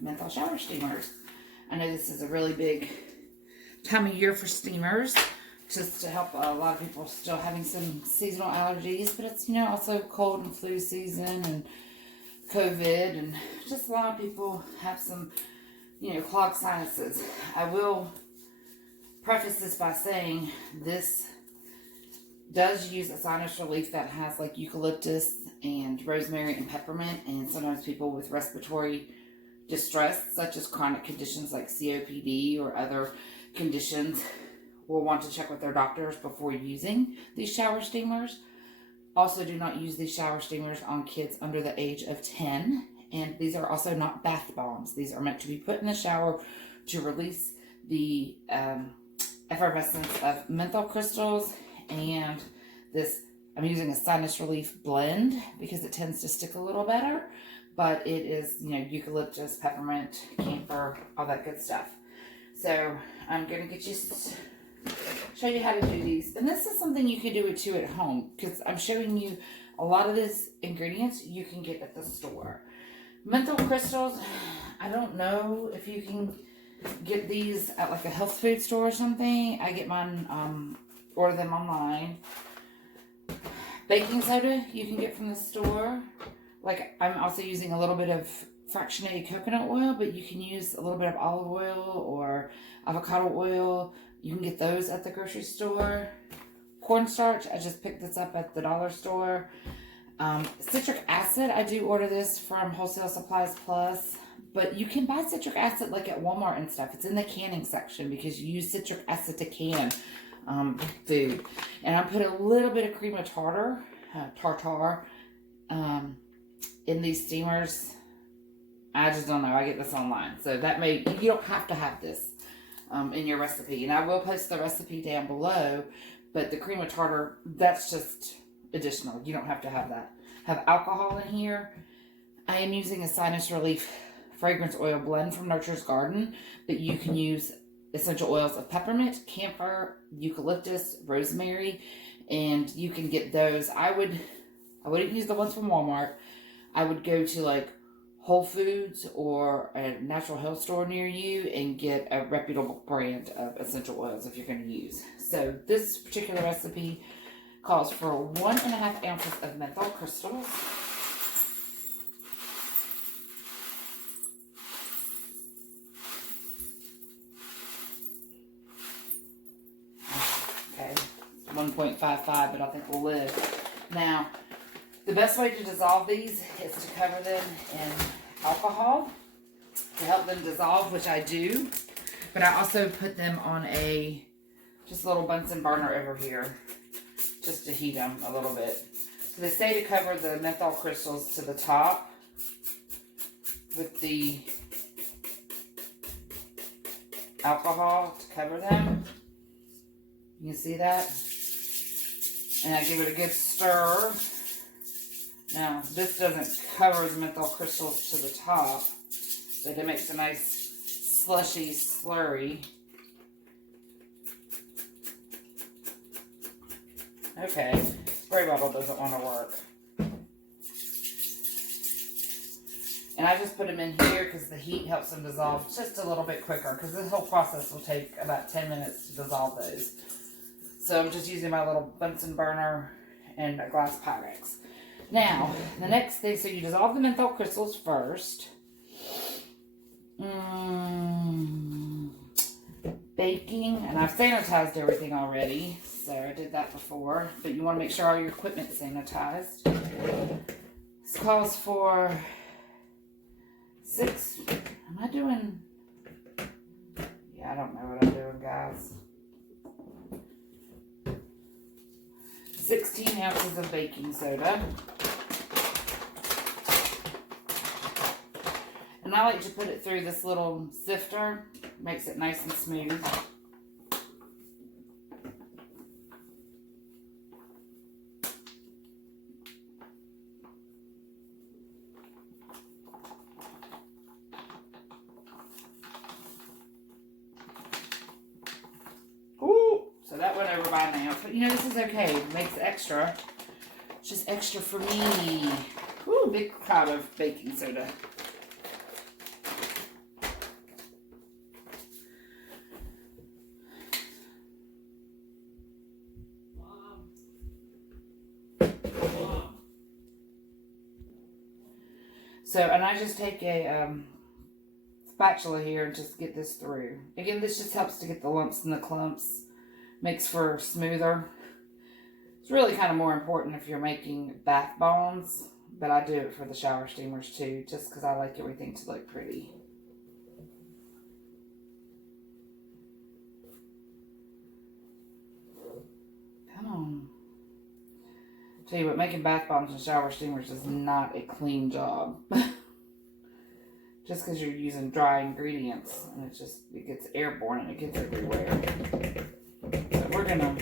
menthol shower steamers. I know this is a really big time of year for steamers, just to help a lot of people still having some seasonal allergies, but it's, you know, also cold and flu season and COVID, and just a lot of people have some, you know, clogged sinuses. I will preface this by saying this does use a sinus relief that has like eucalyptus and rosemary and peppermint, and sometimes people with respiratory distress, such as chronic conditions like COPD or other conditions, will want to check with their doctors before using these shower steamers. Also, do not use these shower steamers on kids under the age of 10. And these are also not bath bombs. These are meant to be put in the shower to release the effervescence of menthol crystals. And this, I'm using a sinus relief blend because it tends to stick a little better. But it is, you know, eucalyptus, peppermint, camphor, all that good stuff. So I'm going to show you how to do these. And this is something you can do it too at home, because I'm showing you a lot of these ingredients you can get at the store. Menthol crystals, I don't know if you can get these at like a health food store or something. I get mine, order them online. Baking soda you can get from the store. Like, I'm also using a little bit of fractionated coconut oil, but you can use a little bit of olive oil or avocado oil. You can get those at the grocery store. Cornstarch, I just picked this up at the dollar store. Citric acid, I do order this from Wholesale Supplies Plus, but you can buy citric acid like at Walmart and stuff. It's in the canning section because you use citric acid to can food. And I put a little bit of cream of tartar in these steamers. I just don't know. I get this online. So you don't have to have this in your recipe. And I will post the recipe down below, but the cream of tartar, that's just additional. You don't have to have that. Have alcohol in here. I am using a sinus relief fragrance oil blend from Nurture's Garden, but you can use essential oils of peppermint, camphor, eucalyptus, rosemary, and you can get those. I wouldn't use the ones from Walmart. I would go to like Whole Foods or a natural health store near you and get a reputable brand of essential oils if you're going to use. So this particular recipe calls for 1.5 ounces of menthol crystals. Okay, 1.55, but I think we'll live. Now, the best way to dissolve these is to cover them in alcohol to help them dissolve, which I do. But I also put them on just a little Bunsen burner over here just to heat them a little bit. So they say to cover the menthol crystals to the top with the alcohol to cover them. You can see that? And I give it a good stir. Now, this doesn't cover the menthol crystals to the top, but it makes a nice slushy slurry. Okay, spray bottle doesn't want to work. And I just put them in here because the heat helps them dissolve just a little bit quicker, because this whole process will take about 10 minutes to dissolve those. So I'm just using my little Bunsen burner and a glass Pyrex. Now, the next thing, so you dissolve the menthol crystals first. Baking, and I've sanitized everything already, so I did that before, but you want to make sure all your equipment's sanitized. This calls for 6, am I doing, yeah, I don't know what I'm doing, guys. 16 ounces of baking soda. And I like to put it through this little sifter. Makes it nice and smooth. Ooh, so that went over by now. But you know, this is okay. It makes it extra. It's just extra for me. Ooh, big cloud of baking soda. So, and I just take a spatula here and just get this through. Again, this just helps to get the lumps and the clumps. Makes for smoother. It's really kind of more important if you're making bath bombs, but I do it for the shower steamers too, just because I like everything to look pretty. Come on. Tell you what, making bath bombs and shower steamers is not a clean job. Just because you're using dry ingredients, and it gets airborne and it gets everywhere. So we're gonna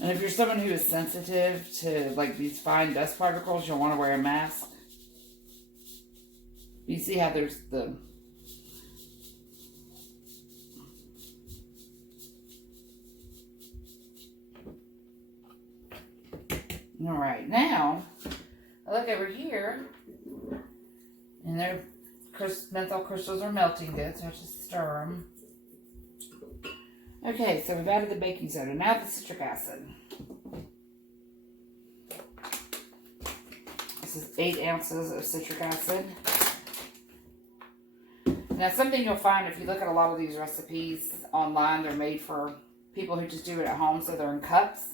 And if you're someone who is sensitive to like these fine dust particles, you'll want to wear a mask. You see how there's the all right, now I look over here and their menthol crystals are melting good, so I just stir them. Okay, so we've added the baking soda. Now the citric acid. This is 8 ounces of citric acid. Now, something you'll find if you look at a lot of these recipes online, they're made for people who just do it at home, so they're in cups.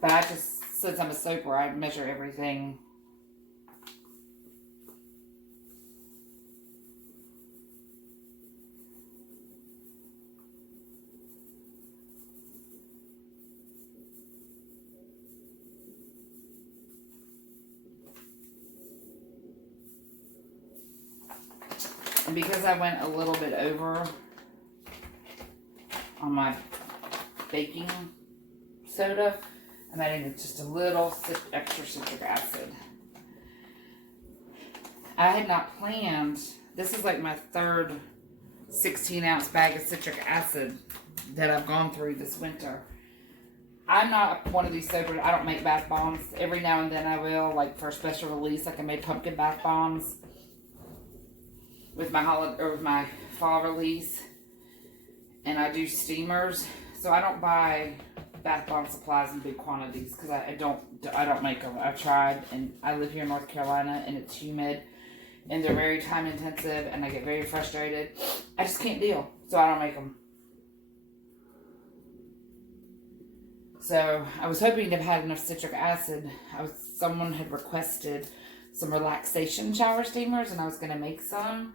But I just, since I'm a soaper, I measure everything. And because I went a little bit over on my baking soda, I'm adding just a little extra citric acid. I had not planned, this is like my third 16-ounce bag of citric acid that I've gone through this winter. I'm not one of these soapers, I don't make bath bombs. Every now and then I will, like for a special release, like I made pumpkin bath bombs with my fall release, and I do steamers. So I don't buy bath bomb supplies in big quantities because I don't make them. I've tried, and I live here in North Carolina, and it's humid, and they're very time intensive, and I get very frustrated. I just can't deal, so I don't make them. So I was hoping to have had enough citric acid. Someone had requested some relaxation shower steamers, and I was going to make some.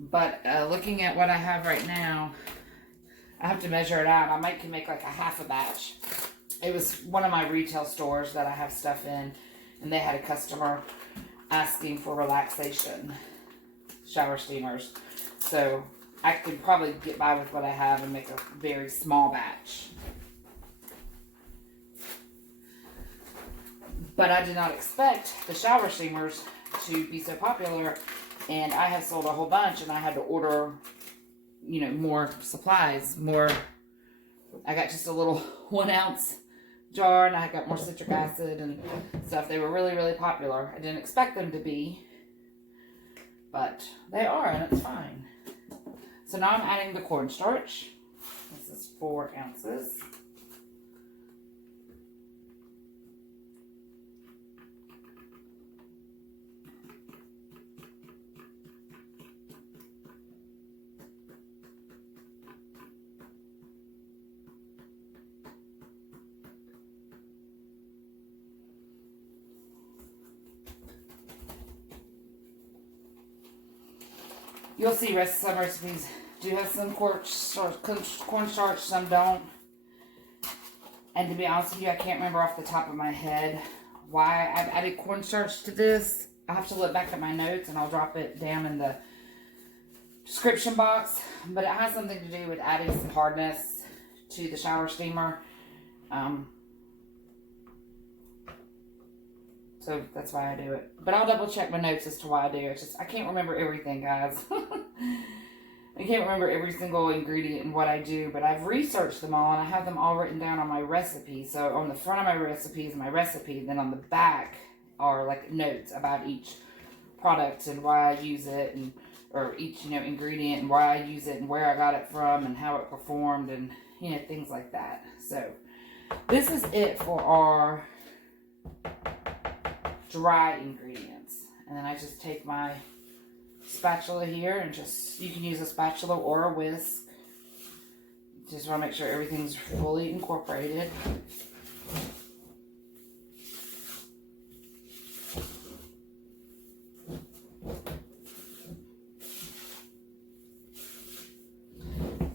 But looking at what I have right now, I have to measure it out. I might can make like a half a batch. It was one of my retail stores that I have stuff in, and they had a customer asking for relaxation shower steamers. So I could probably get by with what I have and make a very small batch. But I did not expect the shower steamers to be so popular, and I have sold a whole bunch, and I had to order, more supplies, I got just a little 1 ounce jar, and I got more citric acid and stuff. They were really, really popular. I didn't expect them to be, but they are, and it's fine. So now I'm adding the cornstarch. This is 4 ounces. You'll see some recipes do have some cornstarch, some don't. And to be honest with you, I can't remember off the top of my head why I've added cornstarch to this. I'll have to look back at my notes, and I'll drop it down in the description box. But it has something to do with adding some hardness to the shower steamer. So that's why I do it. But I'll double check my notes as to why I do it. I can't remember everything, guys. I can't remember every single ingredient and what I do, but I've researched them all and I have them all written down on my recipe. So on the front of my recipe is my recipe, then on the back are like notes about each product and why I use it, and or each ingredient and why I use it and where I got it from and how it performed, and things like that. So this is it for our dry ingredients. And then I just take my spatula here and you can use a spatula or a whisk. Just want to make sure everything's fully incorporated.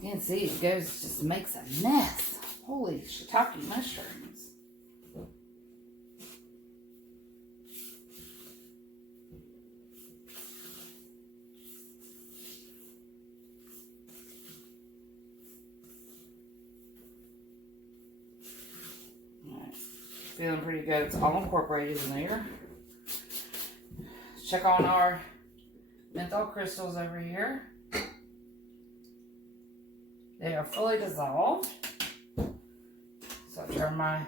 You can see it just makes a mess. Holy shiitake mushrooms. Alright, feeling pretty good. It's all incorporated in there. Check on our menthol crystals over here. They are fully dissolved. So I turn my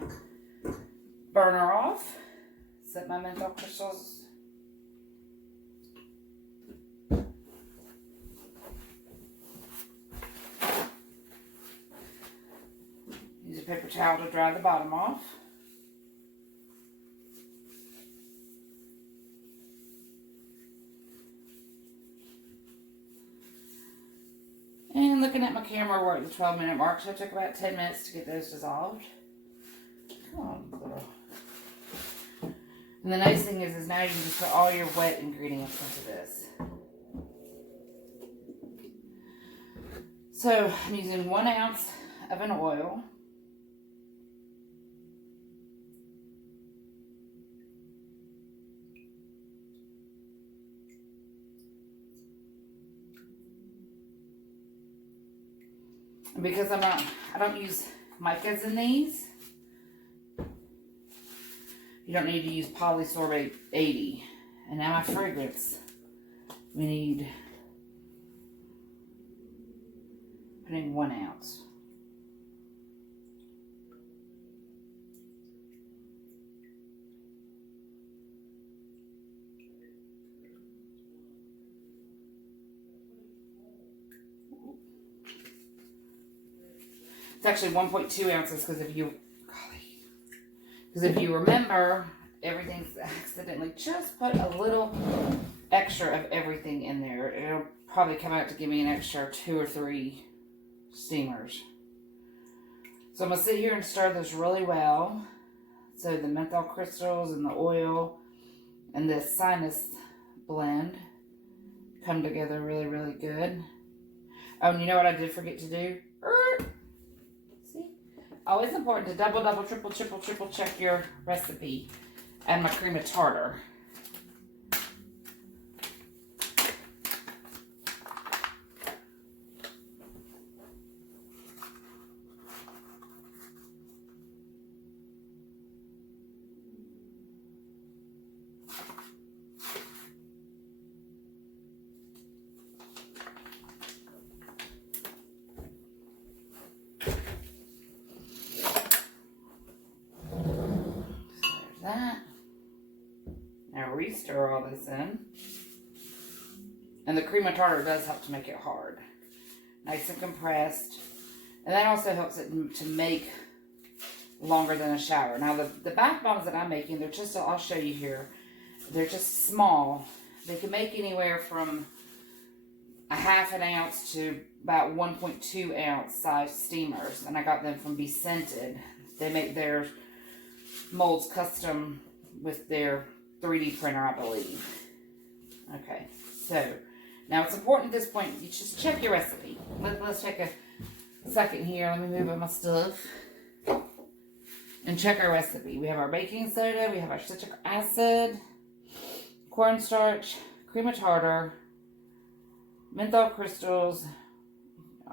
burner off, set my menthol crystals. Use a paper towel to dry the bottom off. And looking at my camera, we're at the 12-minute mark, so it took about 10 minutes to get those dissolved. Come on, girl. And the nice thing is now you can just put all your wet ingredients into this. So I'm using 1 ounce of an oil. And because I don't use micas in these, you don't need to use polysorbate 80. And now my fragrance, we need, putting 1 ounce. It's actually 1.2 ounces because if you remember, everything's accidentally just put a little extra of everything in there. It'll probably come out to give me an extra 2 or 3 steamers. So I'm going to sit here and stir this really well. So the menthol crystals and the oil and this sinus blend come together really, really good. Oh, and you know what I did forget to do? See? Always important to double, triple check your recipe. And my cream of tartar. That. Now re-stir all this in. And the cream of tartar does help to make it hard. Nice and compressed. And that also helps it to make longer than a shower. Now the bath bombs that I'm making, they're just, I'll show you here. They're just small. They can make anywhere from a ½ an ounce to about 1.2 ounce size steamers. And I got them from Be Scented. They make their molds custom with their 3D printer, I believe. Okay, so now it's important at this point, you just check your recipe. Let's take a second here. Let me move my stuff and check our recipe. We have our baking soda, we have our citric acid, cornstarch, cream of tartar, menthol crystals,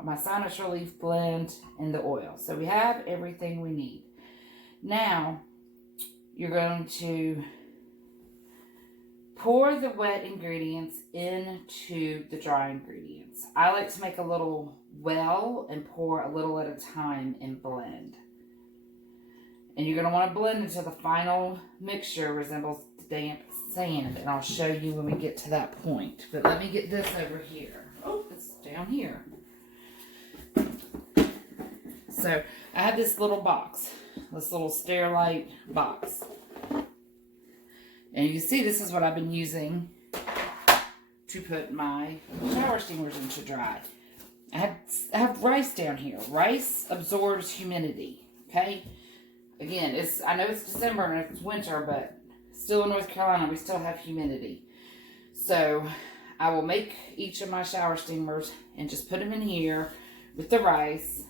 my sinus relief blend, and the oil. So we have everything we need. Now, you're going to pour the wet ingredients into the dry ingredients. I like to make a little well and pour a little at a time and blend. And you're going to want to blend until the final mixture resembles damp sand. And I'll show you when we get to that point. But let me get this over here. Oh, it's down here. So I have this little box. This little Sterilite box. And you can see this is what I've been using to put my shower steamers in to dry. I have rice down here. Rice absorbs humidity. Okay? Again, I know it's December and it's winter, but still in North Carolina, we still have humidity. So I will make each of my shower steamers and just put them in here with the rice,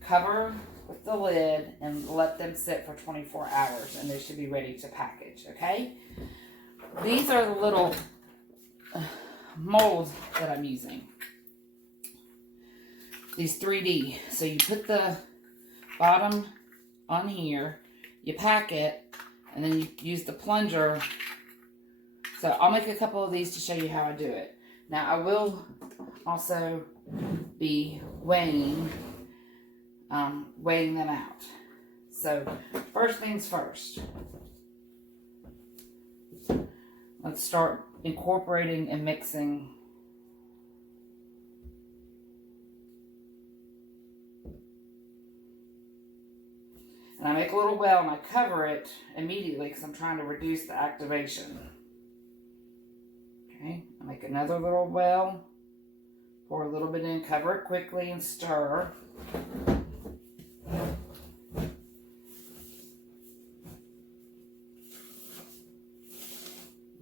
cover with the lid, and let them sit for 24 hours, and they should be ready to package, okay? These are the little molds that I'm using. These 3D. So you put the bottom on here, you pack it, and then you use the plunger. So I'll make a couple of these to show you how I do it. Now I will also be weighing them out. So first things first, let's start incorporating and mixing. And I make a little well and I cover it immediately because I'm trying to reduce the activation. Okay, I make another little well, pour a little bit in, cover it quickly and stir.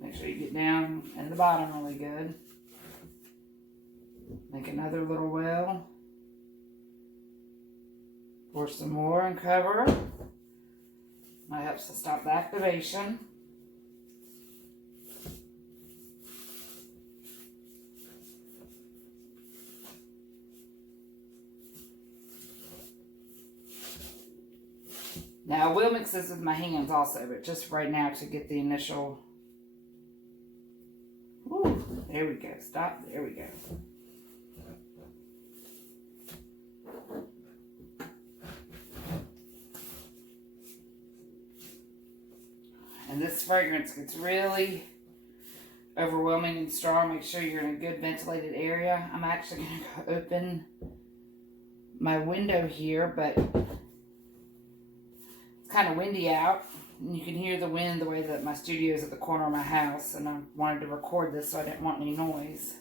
Make sure you get down in the bottom really good. Make another little well. Pour some more and cover. That helps to stop the activation. Now I will mix this with my hands also, but just right now to get the initial. Ooh, there we go. Stop. There we go. And this fragrance gets really overwhelming and strong. Make sure you're in a good ventilated area. I'm actually going to go open my window here, but it's kind of windy out. And you can hear the wind the way that my studio is at the corner of my house. And I wanted to record this so I didn't want any noise.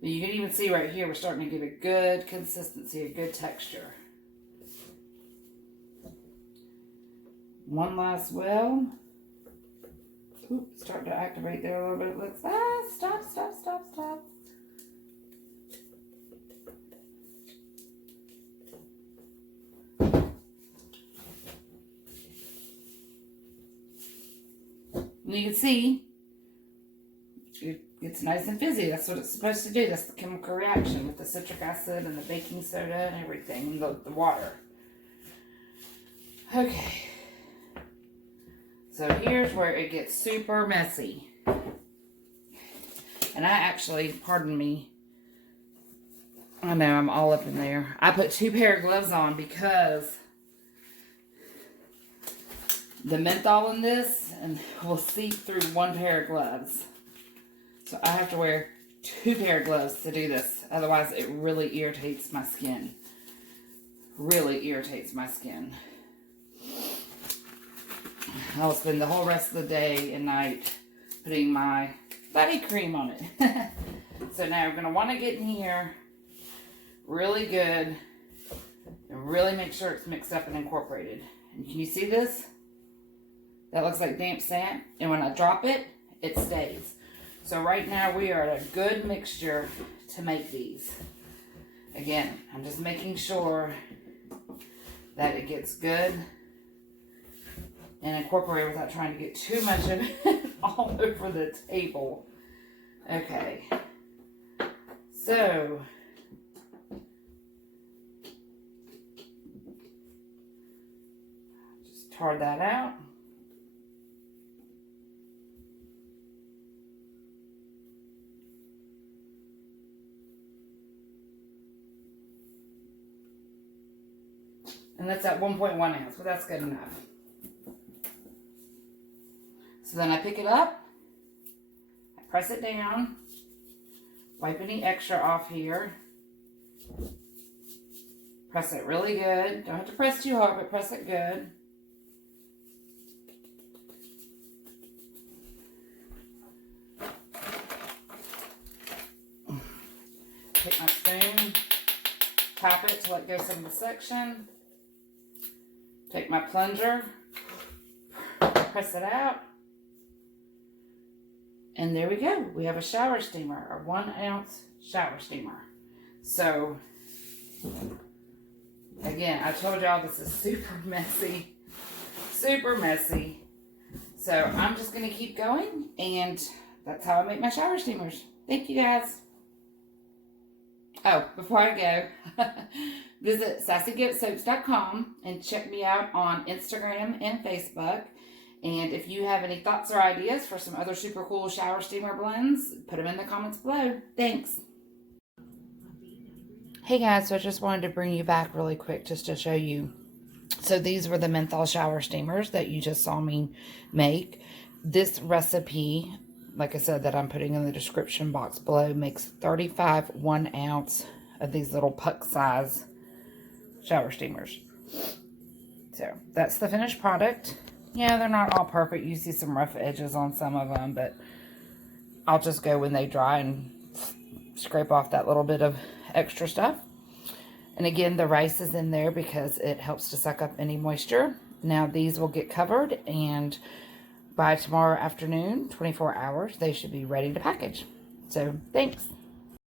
But you can even see right here, we're starting to get a good consistency, a good texture. One last well. Oops, starting to activate there a little bit. Let's stop. And you can see it gets nice and fizzy. That's what it's supposed to do. That's the chemical reaction with the citric acid and the baking soda and everything, and the water. Okay. So here's where it gets super messy. And I actually, pardon me, I know I'm all up in there. I put 2 pair of gloves on because the menthol in this and will seep through 1 pair of gloves. So I have to wear 2 pair of gloves to do this. Otherwise it really irritates my skin. Really irritates my skin. I'll spend the whole rest of the day and night putting my body cream on it. So now we're going to want to get in here really good and really make sure it's mixed up and incorporated. And can you see this? That looks like damp sand. And when I drop it, it stays. So right now we are at a good mixture to make these. Again, I'm just making sure that it gets good and incorporate without trying to get too much of it all over the table. Okay. So, just Tar that out. And that's at 1.1 ounce, but that's good enough. So then I pick it up, I press it down, wipe any extra off here. Press it really good. Don't have to press too hard, but press it good. Take my spoon, tap it till it goes in the section. Take my plunger, press it out. And there we go. We have a shower steamer, a 1 ounce shower steamer. So, again, I told y'all this is super messy. Super messy. So, I'm just going to keep going. And that's how I make my shower steamers. Thank you, guys. Oh, before I go, visit sassygoatsoaps.com and check me out on Instagram and Facebook. And if you have any thoughts or ideas for some other super cool shower steamer blends, put them in the comments below. Thanks. Hey guys, so I just wanted to bring you back really quick just to show you. So these were the menthol shower steamers that you just saw me make. This recipe, like I said, that I'm putting in the description box below, makes 35 1 ounce of these little puck size shower steamers. So that's the finished product. Yeah, they're not all perfect. You see some rough edges on some of them, but I'll just go when they dry and scrape off that little bit of extra stuff. And again, the rice is in there because it helps to suck up any moisture. Now these will get covered, and by tomorrow afternoon, 24 hours, they should be ready to package. So thanks.